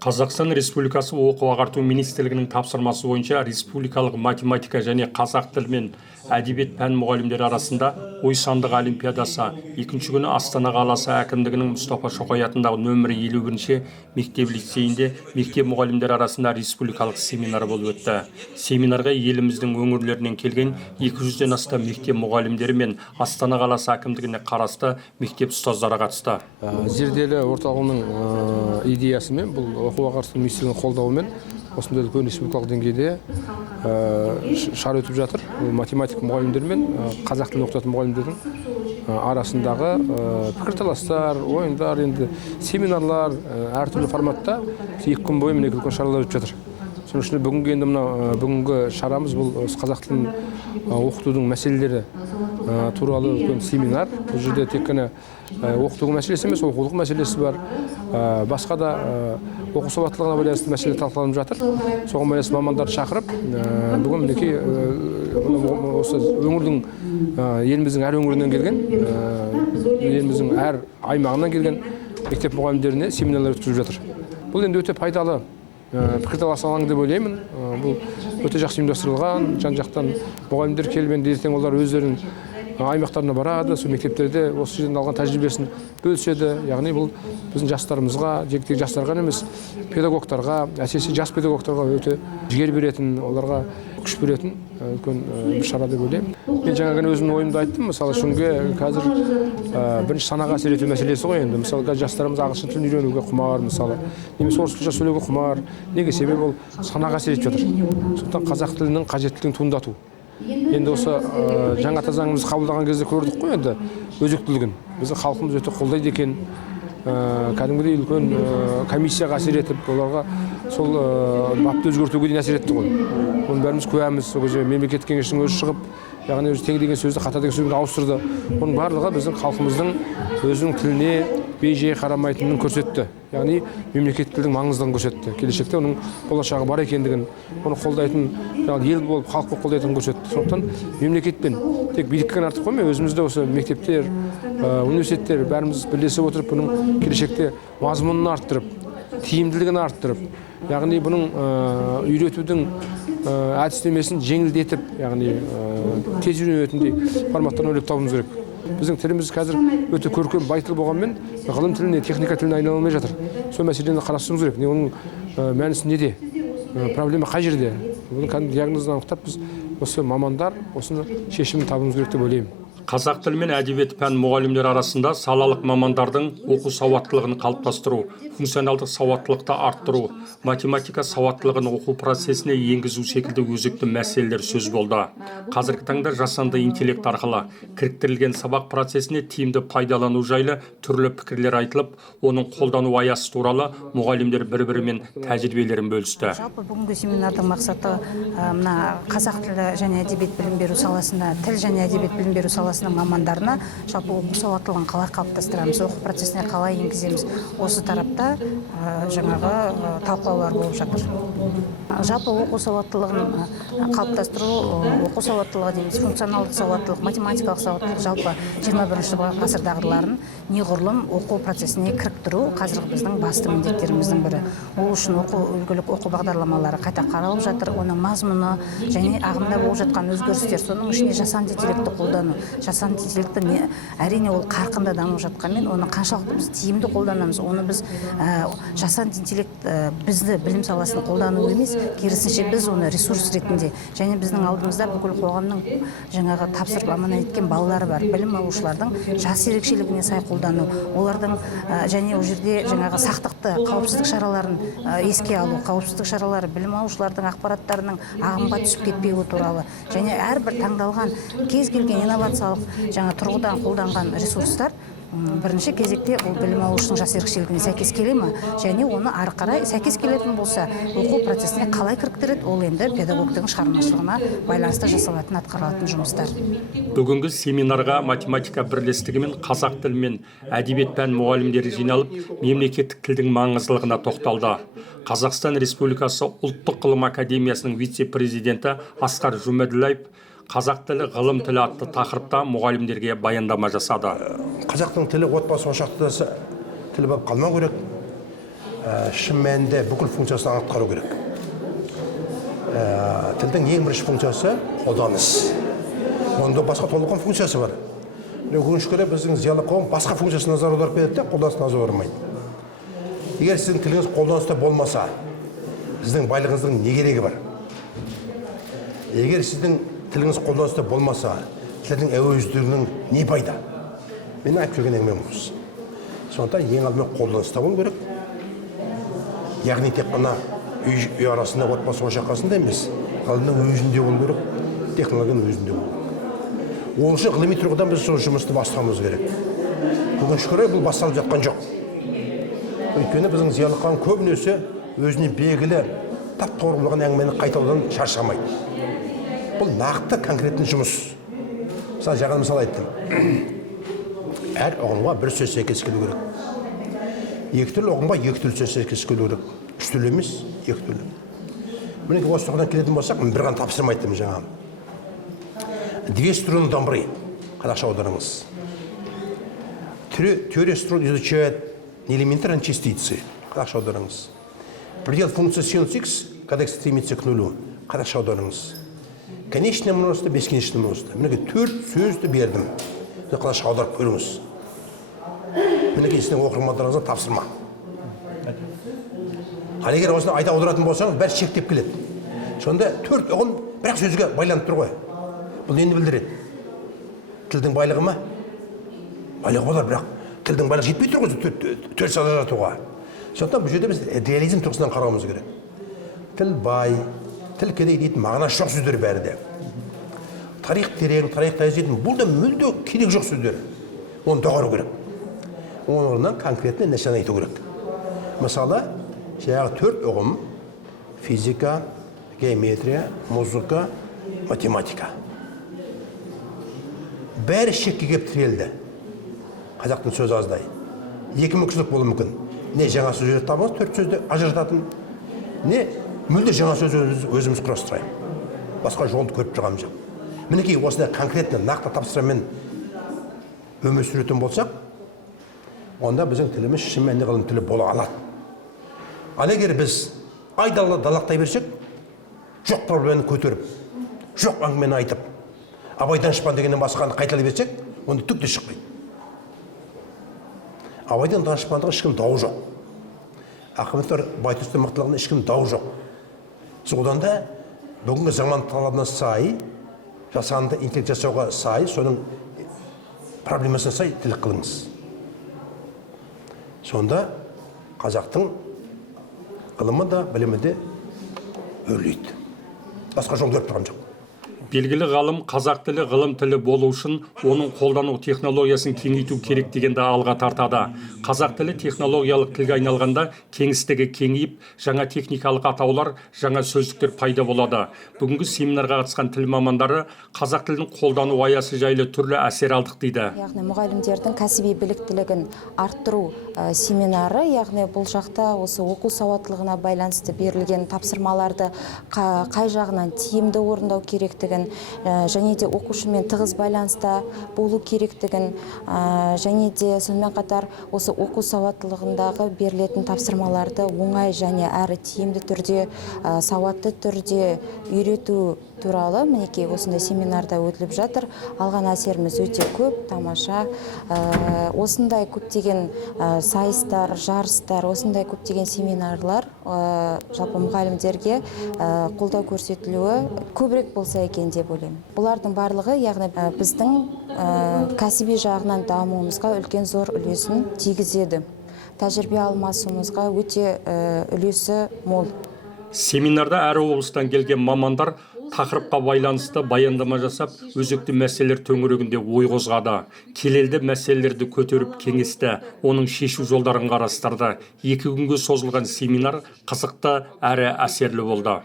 Қазақстан Республикасы оқу-ағарту министрлігінің тапсырмасы бойынша республикалық математика және қазақ тілі мен әдебиет пән мұғалімдері арасында ой сандық олимпиадасы екінші күні Астана қаласы әкімдігінің Мұстафа Шоқай атындағы нөмірі 51-ші мектеп лицейінде мектеп мұғалімдері арасында республикалық семинар болып өтті. Семинарға еліміздің өңірлерінен келген 200-ден астам мектеп мұғалімдері мен Астана қаласы әкімдігіне қарасты мектеп ұстаздары қатысты. Зерделі орталығының идеясымен бұл оқу-ағарту министрлігінің қолдауымен осындай үлкен республикалық деңгейде шара өтіп жатыр. Математика мұғалімдері мен қазақ тілін оқытатын мұғалімдердің арасындағы пікірталастар, ойындар, енді семинарлар әртүрлі форматта 2 күн бойы міне үлкен шаралар өтіп жатыр. Соның ішінде бүгінгі шарамыз бұл қазақ тілін оқытудың мәселелері туралы үлкен семинар. Бұл жерде тек қана оқыту мәселесі емес, оқулық мәселесі бар. Басқа да оқу сауаттылығына байланысты мәселе талқыланып жатыр. Соған байланысты мамандарды шақырып, бүгін мінекей осы өңірдің, еліміздің әр өңірінен келген, еліміздің әр аймағынан келген мектеп мұғалімдеріне семинарлар өткізіп жатыр. Бұл енді өте пайдалы пікірталас алаңы деп ойлаймын. Бұл өте жақсы ұйымдастырылған, жан-жақтан мұғалімдер келіп, енді ертең олар өздерінің аймақтарына барады, сол мектептерде осы жерден алған тәжірибесін бөліседі. Яғни бұл біздің жастарымызға, тек жастарға емес, педагогтарға, әсіресе жас педагогтарға өте жігер беретін, оларға күш беретін үлкен бір шара деп ойлаймын. Мен жаңа өзімнің ойымды айттым. Мысалы, үшінге қазір бірінші санаға әсер ету мәселесі ғой енді. Мысалы, жастарымыз ағылшын тілін үйренуге құмар, мысалы, немесе орыс тілінде сөйлеуге құмар. Неге? Себебі ол санаға әсер етіп жатыр. Сондықтан қазақ тілінің қажеттілігін туындату. Енді осы жаңа заңымызды қабылдаған кезде көрдік қой енді өзектілігін. Біздің халқымыз өте қолдайды екен. Кәдімгідей үлкен комиссияға әсер етіп, оларға сол бапты өзгертуге дейін әсер етті ғой. Оның бәріміз куәміз. Сол кезде мемлекеттік кеңестің өзі шығып, яғни тең деген сөзді қата деген сөзбен ауыстырды. Оның барлығы біздің халқымыздың өзінің тіліне бей-жай қарамайтынын көрсетті. Яғни мемлекеттік тілдің маңыздылығын көрсетті. Келешекте оның болашағы бар екендігін, оны қолдайтын, ел болып, халық болып қолдайтынын көрсетті. Сондықтан мемлекетпен тек биліктен артық қоймай, өзімізде осы мектептер, университеттер бәріміз бірлесіп отырып, бұның келешекте мазмұнын арттырып, тиімділігін арттырып, яғни бұның үйретудің әдістемесін жеңілдетіп, яғни тез үйренетіндей форматтарын ойлап табуымыз керек. Біздің тіліміз қазір өте көркем, бай тіл болғанмен, ғылым тіліне, техника тіліне айнала алмай жатыр. Сол мәселені қарастыруымыз керек. Оның мәнісі неде? Проблема қай жерде? Бұның диагнозын анықтап, біз осы мамандар осыны шешімін табуымыз керек деп ойлаймын. Қазақ тілі мен әдебиет пән мұғалімдері арасында салалық мамандардың оқу сауаттылығын қалыптастыру, функционалдық сауаттылықты арттыру, математика сауаттылығын оқу процесіне енгізу секілді өзекті мәселелер сөз болды. Қазіргі таңда жасанды интеллект арқылы кіріктірілген сабақ процесіне тиімді пайдалану жайлы түрлі пікірлер айтылып, оның қолдану аясы туралы мұғалімдер бір-бірімен тәжірибелерін бөлісті. Жалпы бүгінгі семинардың мақсаты мына қазақ тілі және әдебиет білім беру саласында, тіл және әдебиет білім беру саласының мамандарына жалпы оқу сауаттылығын қалай қалыптастырамыз, оқу процесіне қалай енгіземіз. Осы тарапта жаңағы талқылаулар болып жатыр. Жалпы оқу сауаттылығын қалыптастыру, оқу сауаттылығы дейміз, функционалдық сауаттылық, математикалық сауаттылық, жалпы 21 ғасырдағыларын неғұрлым оқу процесіне кіріктіру қазіргі біздің басты міндеттеріміздің бірі. Ол үшін үлгілік оқу бағдарламалары қайта қаралып жатыр, оның мазмұны және ағымда болып жатқан өзгерістер, соның ішінде жасанды интеллектті қолдану. Жасанды интеллекті әрине ол қарқынды дамып жатқанмен, оны қаншалықты біз тиімді қолданамыз, оны біз жасанды интеллект бізді білім саласын қолдану емес, керісінше біз оны ресурс ретінде және біздің алдымызда бүкіл қоғамның жаңағы тапсырып аманат еткен балалары бар, білім алушылардың жас ерекшелігіне сай қолдану, олардың және ол жерде жаңағы сақтықты, қауіпсіздік шараларын еске алу, қауіпсіздік шаралары білім алушылардың ақпараттарының ағымға түсіп кетпеуі туралы және әрбір таңдалған кез келген инновациялық жаңа тұрғыдан қолданған ресурстар бірінші кезекте ол білім алушының жас ерекшелігіне сәйкес келе ме, және оны ары қарай сәйкес келетін болса, оқу процесіне қалай кіріктіреді, ол енді педагогтың шығармашылығына байланысты жасалатын атқарылатын жұмыстар. Бүгінгі семинарға математика бірлестігі мен қазақ тілі мен әдебиет пән мұғалімдері жиналып, мемлекеттік тілдің маңыздылығына тоқталды. Қазақстан Республикасы ұлттық ғылым академиясының вице-президенті Асқар Жұмаділдаев қазақ тілі ғылым тілі атты тақырыпта мұғалімдерге баяндама жасады. Қазақтың тілі отбасы ошақты тілі болып қалмау керек. шын мәнінде бүкіл функциясын атқару керек. Тілдің ең бірінші функциясы қолданыс. Онда басқа толыққан функциясы бар. Өкінішке орай біздің зиялы қауым басқа функциясына назар аударып кетеді де, қолданысына назар аудармайды. Егер сіздің тіліңіз қолданыста болмаса, сіздің байлығыңыздың не керегі бар? Егер сіздің тіліңіз қолданыста болмаса, тілдің әуездігінің не пайда? Менің айтып жүрген әңгімем осы. Сондықтан ең алдымен қолданыста болу керек. Яғни тек қана үй арасында, отбасы ошақасында емес, ғылымның өзінде болу керек, технологияның өзінде болу керек. Ол үшін ғылыми тұрғыдан біз сол жұмысты бастауымыз керек. Өкінішке орай бұл басталып жатқан жоқ. Өйткені біздің зиялы қауым көбінесе өзіне белгілі тап-тұғыр болған әңгімені қайталаудан шаршамайды. Бұл нақты конкретті жұмыс. Мысалы, жаңа мысал айттым. Әр ұғымға бір сөз сәйкес келу керек. Екі түрлі ұғымға екі түрлі сөз сәйкес келу керек. Үш түрлі емес, екі түрлі. Мінекей осы тұрғыдан келетін болсақ, бір ғана тапсырма айттым жаңа. Две струны домбры. Қазақша аударыңыз. Теория струн изучает не элементарные частицы. Қазақша аударыңыз. Предел функции синус x, когда x стремится к нулю. Қазақша аударыңыз. Конечное множество, бесконечное множество. Мінекей төрт сөзді бердім. Қазақша аударып көріңіз. Мінекей сіздің оқырмандарыңызға тапсырма. Ал егер осыны айта аударатын болсаңыз, бәрі шектеп келеді. Сонда төрт ұғым бірақ сөзге байланып тұр ғой. Бұл нені білдіреді? Тілдің байлығы ма? Байлығы болар, бірақ тілдің байлығы жетпей тұр ғой төрт сала жатуға. Сондықтан бұл жерде біз реализм тұрғысынан қарауымыз керек. Тіл бай, тіл кедей дейтін мағынасы жоқ сөздер бәрі де. Тарих терең, тарих тайыз дейтін бұл да мүлде керек жоқ сөздер. Оны доғару керек. Оның орнынан конкретті нәрсені айту керек. Мысалы, жаңағы төрт ұғым: физика, геометрия, музыка, математика. Бәрі шекке кеп тірелді. Қазақтың сөзі аздай. Екі мүмкіншілік болуы мүмкін. Не жаңа сөз табыңыз, төрт сөзді ажырататын, не мүлде жаңа сөз өзіміз құрастырайық. Басқа жолды көріп тұрғанымыз жоқ. Мінекей осындай конкретно нақты тапсырмамен өмір сүретін болсақ, онда біздің тіліміз шын мәнінде ғылым тілі бола алады. Ал егер біз айдалы далақтай берсек, жоқ проблеманы көтеріп, жоқ әңгімені айтып, абай данышпан дегеннен басқаны қайталай берсек, онда түк те шықпайды. Абайдың данышпандығы ешкім дау жоқ. Ахмет Байтұрсынның мықтылығына ешкім дау жоқ. Содан да бүгінгі заман талабына сай, жасанды интеллект жасауға сай, соның проблемасына сай тіл қылыңыз. Сонда қазақтың ғылымы да, білімі де өрлейді. Басқа жол көріп тұрғам жоқ. Белгілі ғалым қазақ тілі ғылым тілі болу үшін оның қолдану технологиясын кеңейту керек дегенді алға тартады. Қазақ тілі технологиялық тілге айналғанда кеңістігі кеңейіп, жаңа техникалық атаулар, жаңа сөздіктер пайда болады. Бүгінгі семинарға қатысқан тіл мамандары қазақ тілін қолдану аясы жайлы түрлі әсер алдық дейді. Яғни мұғалімдердің кәсіби біліктілігін арттыру семинары, яғни бұл жақта осы оқу сауаттылығына байланысты берілген тапсырмаларды қай жағынан тиімді орындау керектігін, және де оқушымен тығыз байланыста болу керектігін, және де сонымен қатар осы оқу сауаттылығындағы берілетін тапсырмаларды оңай және әрі тиімді түрде, сауатты түрде үйрету туралы мінекей осындай семинарда өтіліп жатыр. Алған әсеріміз өте көп, тамаша. Осындай көптеген сайыстар, жарыстар, осындай көптеген семинарлар жалпы мұғалімдерге қолдау көрсетілуі көбірек болса екен деп ойлаймын. Бұлардың барлығы, яғни біздің кәсіби жағынан дамуымызға үлкен зор үлесін тигізеді. Тәжірибе алмасуымызға өте үлесі мол. Семинарда әр облыстан келген мамандар тақырыпқа байланысты баяндама жасап, өзекті мәселелер төңірегінде ой қозғады. Келелді мәселелерді көтеріп кеңесті, оның шешу жолдарын қарастырды. 2 күнге созылған семинар қызықты әрі әсерлі болды.